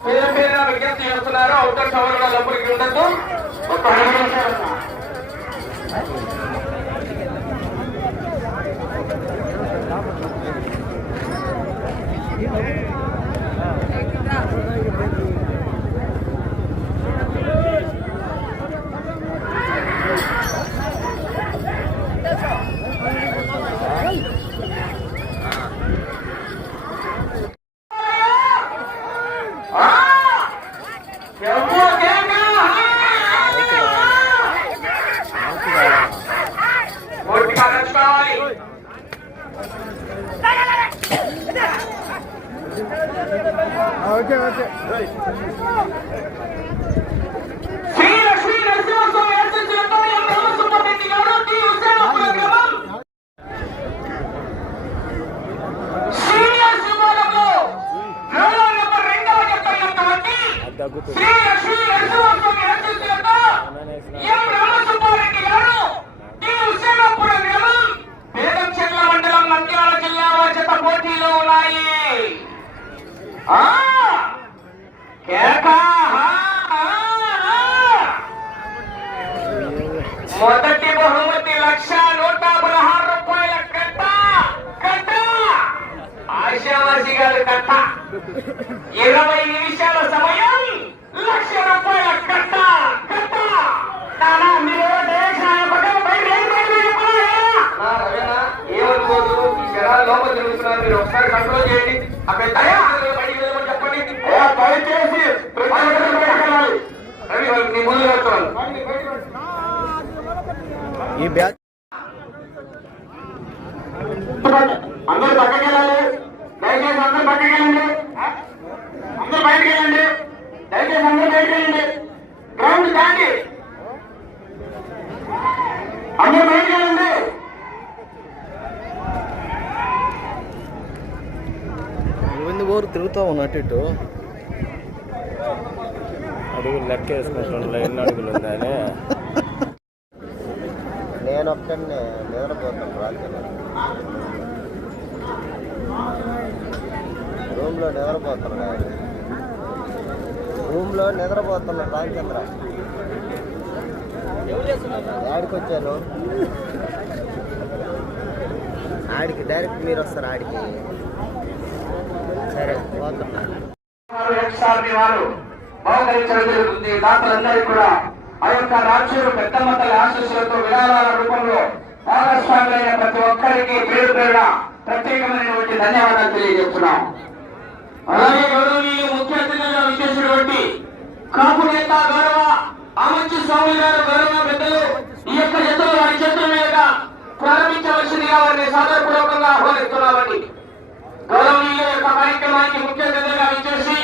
పేరు పేరున విజ్ఞప్తి చేస్తున్నారు అవుటర్ సవరణ లోపలికి ఉండొద్దు ఓకే ఓకే. శ్రీ లక్ష్మీ మొదటి బహుమతి లక్ష నూట పదహారు రూపాయల కట్ట కట్ట! ఆశావాసి గారు కట్ట. ఇరవై నిమిషాల సమయం లక్ష ఈ బ్యాచ్ అందరూ పక్కకి వెళ్ళాలి దయచేసి అందరూ పక్కకి వెళ్ళండి. అందరూ బయటకు వెళ్ళండి. దయచేసి అందరూ బయటకు వెళ్ళండి. గ్రౌండ్ దాటి. అందరూ బయటకు వెళ్ళండి. గోవింద గోరు తిరుగుతూ ఉన్నట్టు ఇటు. అడుగులు లెక్క వేసుకుంటాను ఎన్ని అడుగులు ఉందని నేను ఒక్కడిని నిద్రపోతాను రాత్రి. రూమ్లో నిద్రపోతున్నాడు రూమ్లో నిద్రపోతున్నాడు రామచంద్ర. ఆడికి వచ్చాను? ఆడికి డైరెక్ట్ మీరు వస్తారు ఆడికి. సరే పోతున్నా. వారు బహుకరించడం జరుగుతుంది. దాతలందరికీ కూడా ఆ యొక్క రాజ్యులు పెద్దమ్మ తల్లి ఆశీస్సులతో విరాళాల రూపంలో భాగస్వాములైన ప్రతి ఒక్కరికి పేరు పేరున ప్రత్యేకమైనటువంటి ధన్యవాదాలు తెలియజేస్తున్నాం. అలాగే గౌరవనీయులు ముఖ్య అతిథిగా విచ్చేసినటువంటి కాపు నేత గౌరవ ఆమంచి స్వామి గారు గౌరవ పెద్దలు ఈ యొక్క జతలు వారి చేతుల మీద ప్రారంభించవలసిందిగా వారిని సాదరపూర్వకంగా ఆహ్వానిస్తున్నామండి. గౌరవనీయుల యొక్క కార్యక్రమానికి ముఖ్య అతిథిగా విచ్చేసి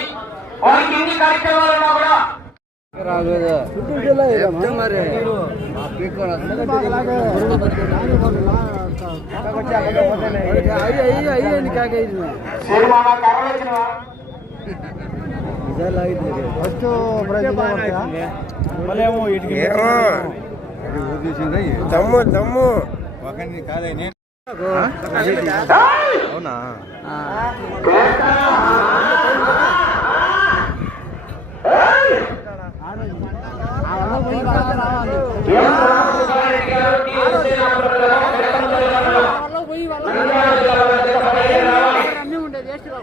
వారికి ఎన్ని కార్యక్రమాలున్నా కూడా ఫస్ట్ తమ్ము తమ్ము. అవునా?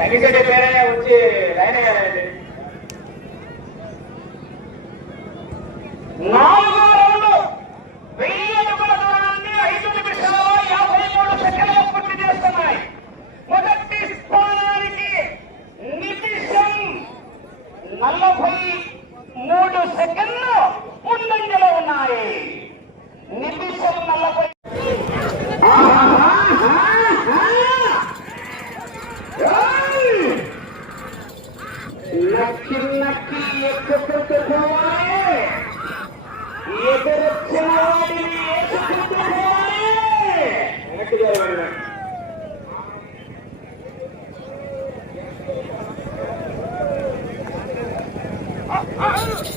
రంగిశెట్టి పేరే వచ్చి లైన్ Hayır.